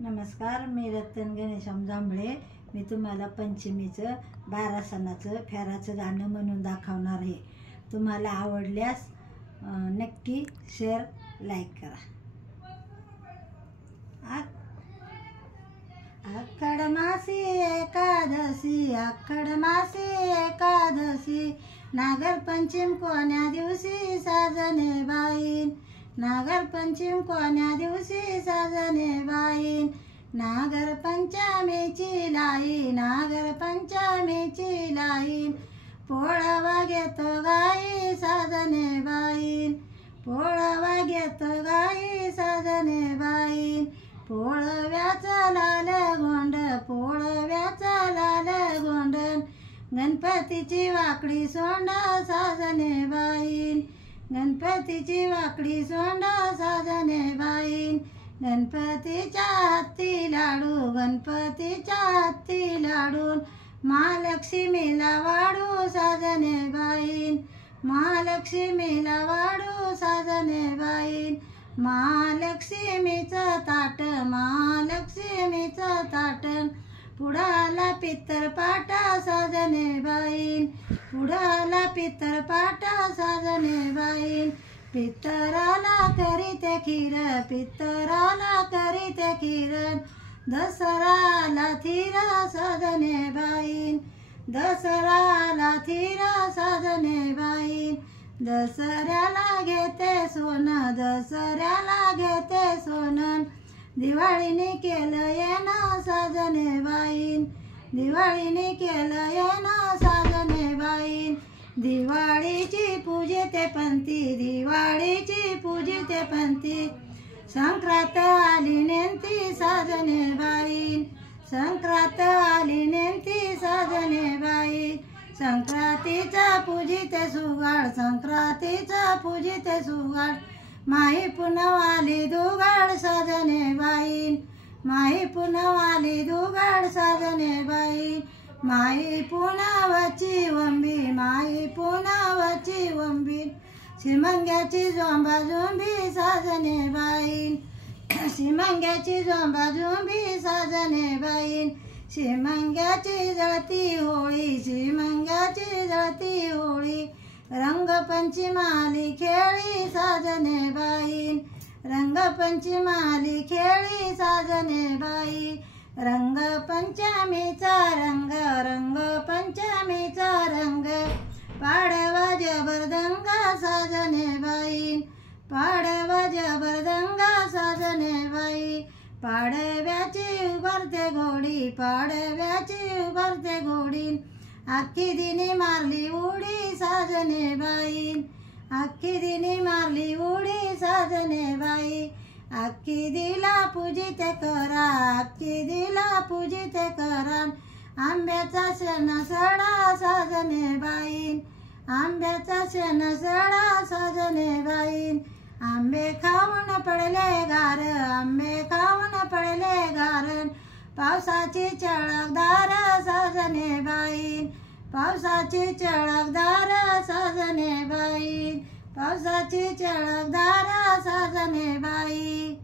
नमस्कार, मी रतन घनश्याम जांभळे. मी तुम्हाला पंचमीचं 12 सणाचं फेराचं गाणं म्हणून दाखवणार आहे. तुम्हाला आवडल्यास नक्की शेअर लाईक करा. आषाढ मासी एकादशी, आषाढ मासी एकादशी, नागर पंचम कोण्या दिवशी साजने बाईन, नागर पंचम कोण्या दिवशी साजने बाईन, नागर पंचमीची लाई, नागर पंचमीची लाई, पोळवा घेतो गाई साजने बाईन, पोळवा घेतो गाई साजने बाईन, पोळव्याचा लाल गोंड, पोळव्याचा लाल गोंडन, गणपतीची वाकडी सोंड साजने बाईन, गणपतीची वाकडी सोंड साजने बाईन, गणपतीच्या हाती लाडू, गणपतीच्या हाती लाडून, महालक्ष्मीला वाढू साजने बाईन, महालक्ष्मीला वाढू साजने बाईन, महालक्ष्मीचं ताट, महालक्ष्मीचं ताट, पुढाला पित्तर पाटा साजने बाईन, पुढाला पित्तर पाटा साजने बाईन, पित्तराला करीते खीर, पित्तराला करीते खीर, दसराला थीर साजने बाईन, दसराला थीर साजने बाईन, दसऱ्याला घेते सोनं, दसऱ्याला घेते सोनं, दिवाळीने केलं येणं साजने बाईन, दिवाळीने केलं येणं साजने बाईन, दिवाळीची पूजिते पंथी, दिवाळीची पूजिते पंथी, संक्रांत आली नेंती साजने बाईन, संक्रांत आली नेंती साजने बाईन, संक्रांतीचा पूजिते सुगाड, संक्रांतीचा पूजिते सुगाड, माही पुनव आली दुगाड साजने बाईन, माही पुनव आली दुगाड साजने बाईन, माही पुनवची वंबी, माही पुनवची वंबी, शिमंग्याची झोंबा झोंबी साजने बाईन, शिमंग्याची झोंबा झोंबी साजने बाईन, शिमंग्याची जळती होळी, शिमंग्याची जळती होळी, रंगपंचमाली खेळी साजने बाईन, रंगपंचमाली खेळी साजने बाई, रंगपंचमीचा रंग, रंगपंचमीचा रंग, पाडवा जबरदंग साजने बाईन, पाडवा जबरदंग साजने बाई, पाडव्याची उभारते घोडी, पाडव्याची उभारते घोडी, अख्खी दिनी मारली उडी साजने बाईन, अख्खी दिनी मारली उडी साजने बाई, अख्खी दिला पूजिते करा, अख्खी दिला पूजिते करा, आंब्याचा सण सडा साजने बाईन, आंब्याचा सण सडा साजने बाईन, आंबे खाऊन पडले गार, आंबे खाऊन पडले गार, पावसाची चळकदार साजने बाईन, पावसाची चळकदार साजने बाईन, पावसाची चळकदार साजने बाई.